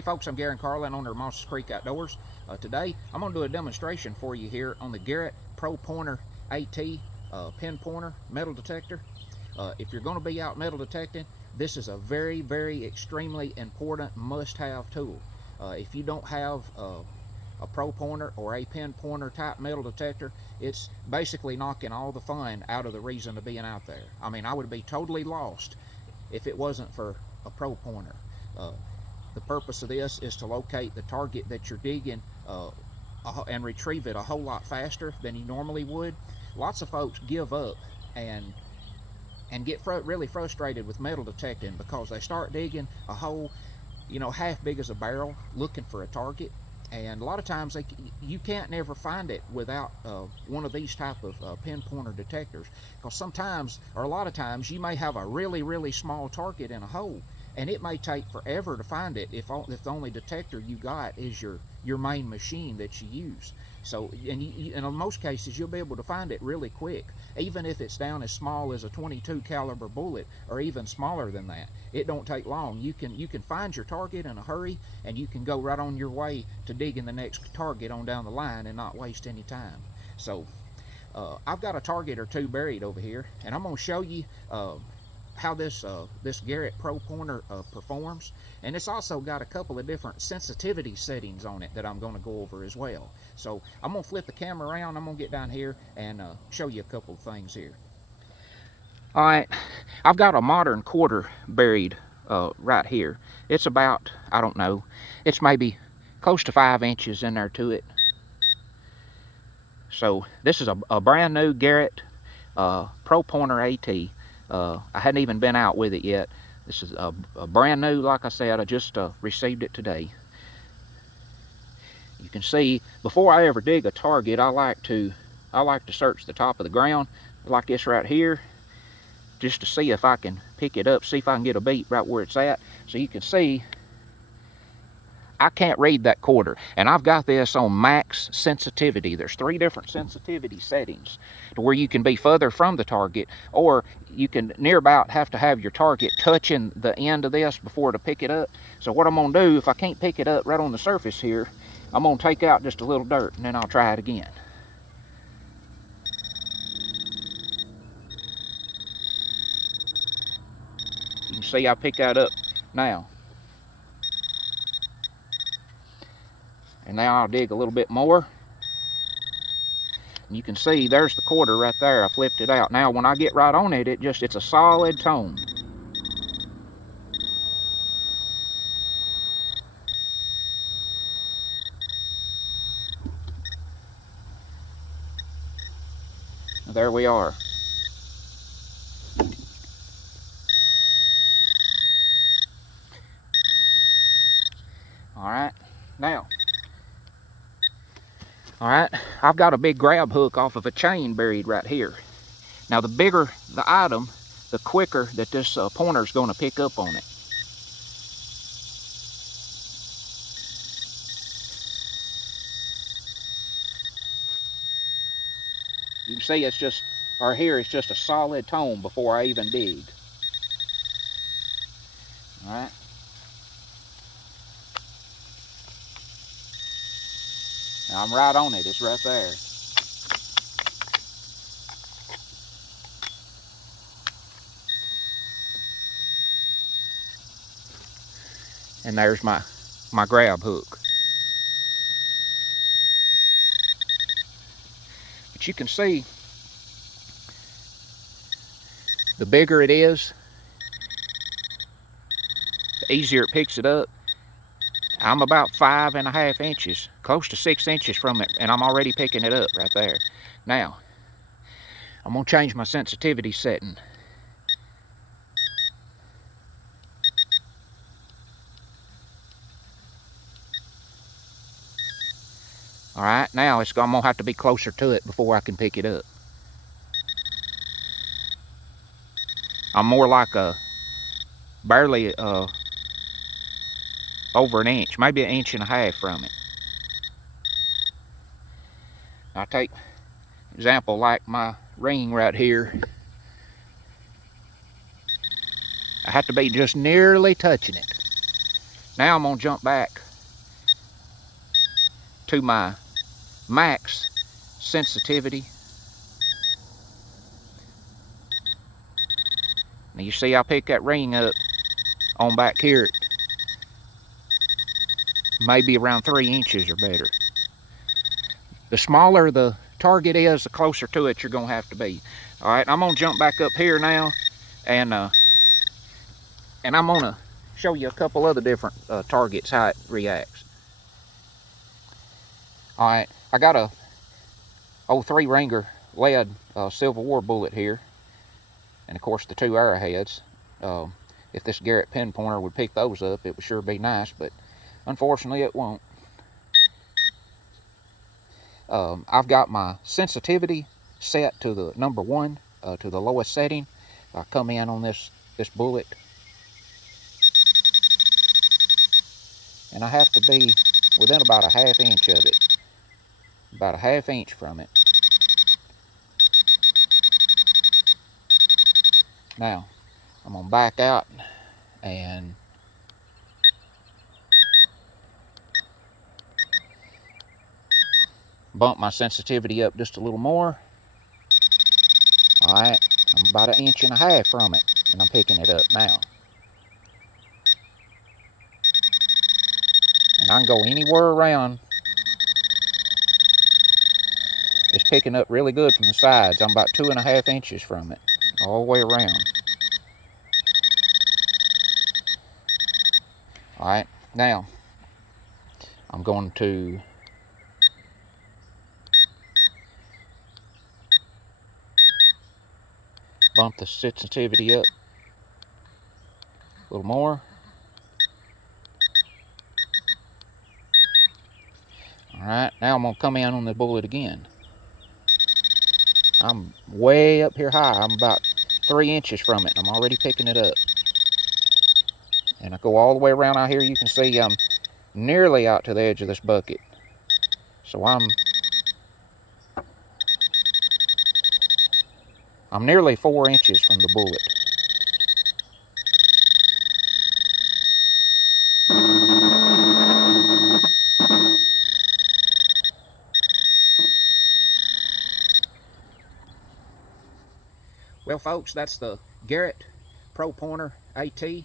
Hey folks, I'm Garrett and Carlin, owner of Moss's Creek Outdoors. Today I'm going to do a demonstration for you here on the Garrett Pro Pointer AT pin pointer metal detector. If you're going to be out metal detecting, this is a very, very extremely important must-have tool. If you don't have a pro pointer or a pin pointer type metal detector, it's basically knocking all the fun out of the reason of being out there. I mean, I would be totally lost if it wasn't for a pro pointer. The purpose of this is to locate the target that you're digging and retrieve it a whole lot faster than you normally would. Lots of folks give up and get really frustrated with metal detecting because they start digging a hole, you know, half big as a barrel looking for a target, and a lot of times you can't never find it without one of these type of pin pointer detectors, because sometimes, or a lot of times, you may have a really, really small target in a hole, and it may take forever to find it if the only detector you got is your main machine that you use. So, and in most cases, you'll be able to find it really quick, even if it's down as small as a 22 caliber bullet or even smaller than that. It don't take long. You can find your target in a hurry, and you can go right on your way to digging the next target on down the line and not waste any time. So, I've got a target or two buried over here, and I'm going to show you how this Garrett Pro Pointer performs, and it's also got a couple of different sensitivity settings on it that I'm going to go over as well. So I'm going to flip the camera around. I'm going to get down here and show you a couple of things here. All right, I've got a modern quarter buried right here. It's about, I don't know, it's maybe close to 5 inches in there to it. So this is a brand new Garrett Pro Pointer AT. I hadn't even been out with it yet. This is a brand new, like I said. I just received it today. You can see, before I ever dig a target, I like to search the top of the ground like this right here, just to see if I can pick it up, see if I can get a beat right where it's at. So you can see I can't read that quarter, and I've got this on max sensitivity. There's 3 different sensitivity settings to where you can be further from the target, or you can near about have to have your target touching the end of this before to pick it up. So what I'm going to do, if I can't pick it up right on the surface here, I'm going to take out just a little dirt, and then I'll try it again. You can see I picked that up now. And now I'll dig a little bit more. And you can see there's the quarter right there. I flipped it out. Now when I get right on it, it's a solid tone. There we are. Alright, now, alright, I've got a big grab hook off of a chain buried right here. Now the bigger the item, the quicker that this pointer is going to pick up on it. You can see it's just, or here it's just a solid tone before I even dig. Alright. Now I'm right on it, it's right there. And there's my grab hook. But you can see, the bigger it is, the easier it picks it up. I'm about 5.5 inches, close to 6 inches from it, and I'm already picking it up right there. Now, I'm gonna change my sensitivity setting. All right, now I'm gonna have to be closer to it before I can pick it up. I'm more like barely over an inch, maybe 1.5 inches from it. I'll take example like my ring right here. I have to be just nearly touching it. Now I'm gonna jump back to my max sensitivity. Now you see I picked that ring up on back here, maybe around 3 inches or better. The smaller the target is, the closer to it you're gonna have to be. All right, I'm gonna jump back up here now, and I'm gonna show you a couple other different targets, how it reacts. All right, I got a 03 Ringer lead Civil War bullet here, and of course the 2 arrowheads. If this Garrett pin pointer would pick those up, it would sure be nice, but unfortunately it won't. I've got my sensitivity set to the number 1, to the lowest setting. I come in on this bullet, and I have to be within about a 1/2 inch of it, about a 1/2 inch from it. Now I'm gonna back out and bump my sensitivity up just a little more. All right, I'm about 1.5 inches from it, and I'm picking it up now. And I can go anywhere around. It's picking up really good from the sides. I'm about 2.5 inches from it, all the way around. All right, now I'm going to bump the sensitivity up a little more. All right, now I'm gonna come in on the bullet again. I'm way up here high. I'm about 3 inches from it, and I'm already picking it up. And I go all the way around out here. You can see I'm nearly out to the edge of this bucket. So I'm nearly 4 inches from the bullet. Well, folks, that's the Garrett Pro Pointer AT.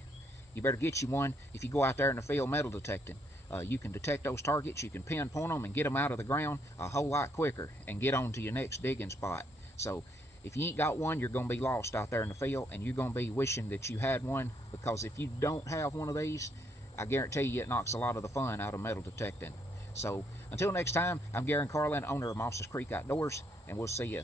You better get you one if you go out there in the field metal detecting. You can detect those targets, you can pinpoint them and get them out of the ground a whole lot quicker and get on to your next digging spot. So if you ain't got one, you're going to be lost out there in the field, and you're going to be wishing that you had one, because if you don't have one of these, I guarantee you it knocks a lot of the fun out of metal detecting. So until next time, I'm Garen Carlin, owner of Moss's Creek Outdoors, and we'll see you.